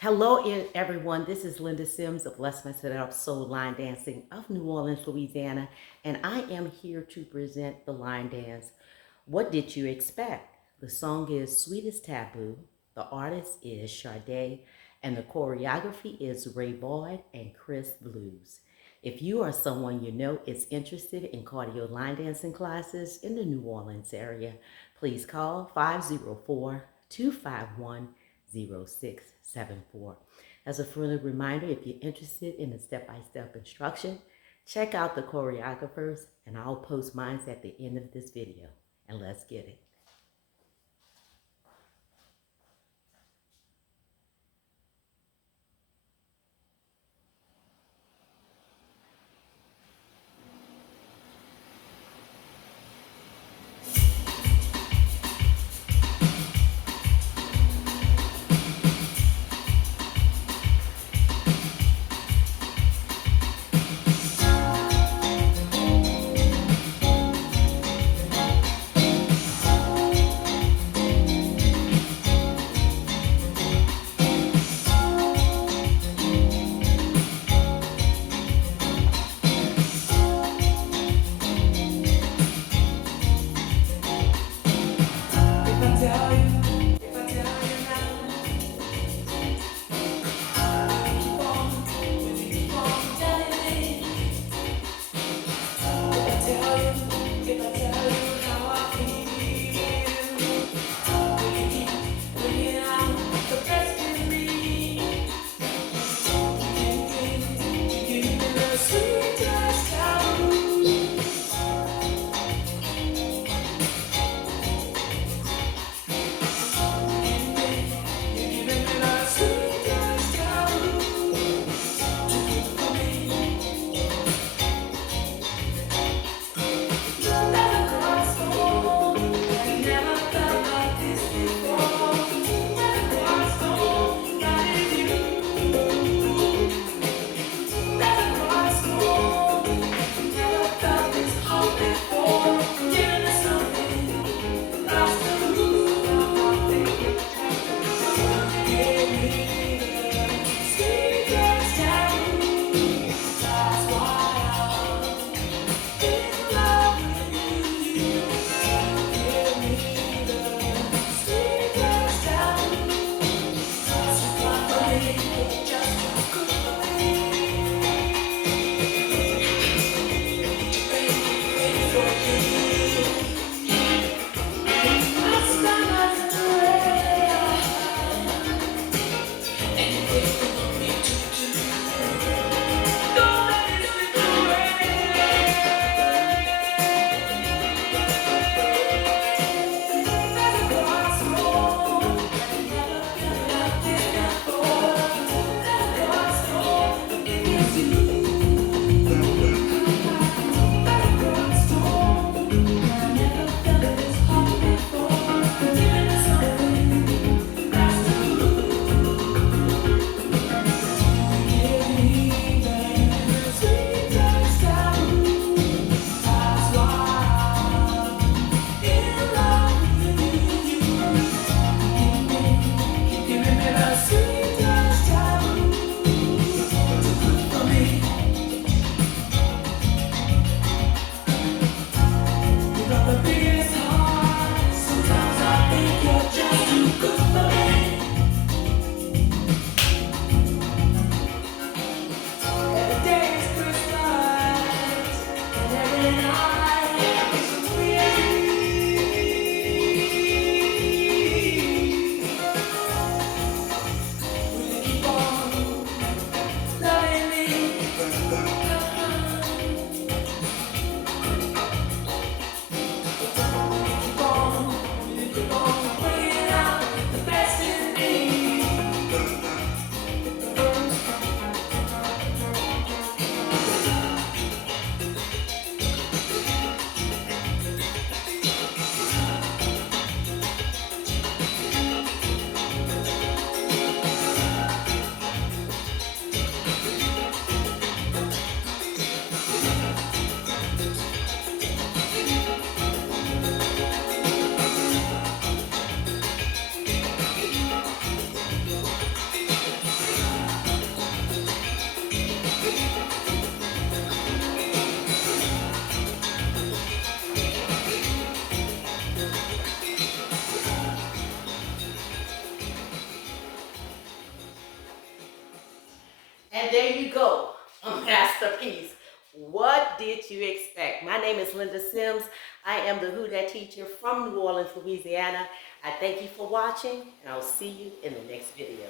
Hello, everyone. This is Linda Sims of Bless My Set Up Soul Line Dancing of New Orleans, Louisiana, and I am here to present the line dance. What did you expect? The song is Sweet as Taboo. The artist is Sade, and the choreography is Ray Boyd and Chris Blues. If you or someone you know is interested in cardio line dancing classes in the New Orleans area, please call 504 251 0674. As a friendly reminder, if you're interested in a step-by-step instruction, check out the choreographers, and I'll post mine at the end of this video. And let's get it. And there you go, a masterpiece. What did you expect? My name is Linda Sims. I am the Who Dat teacher from New Orleans, Louisiana. I thank you for watching, and I'll see you in the next video.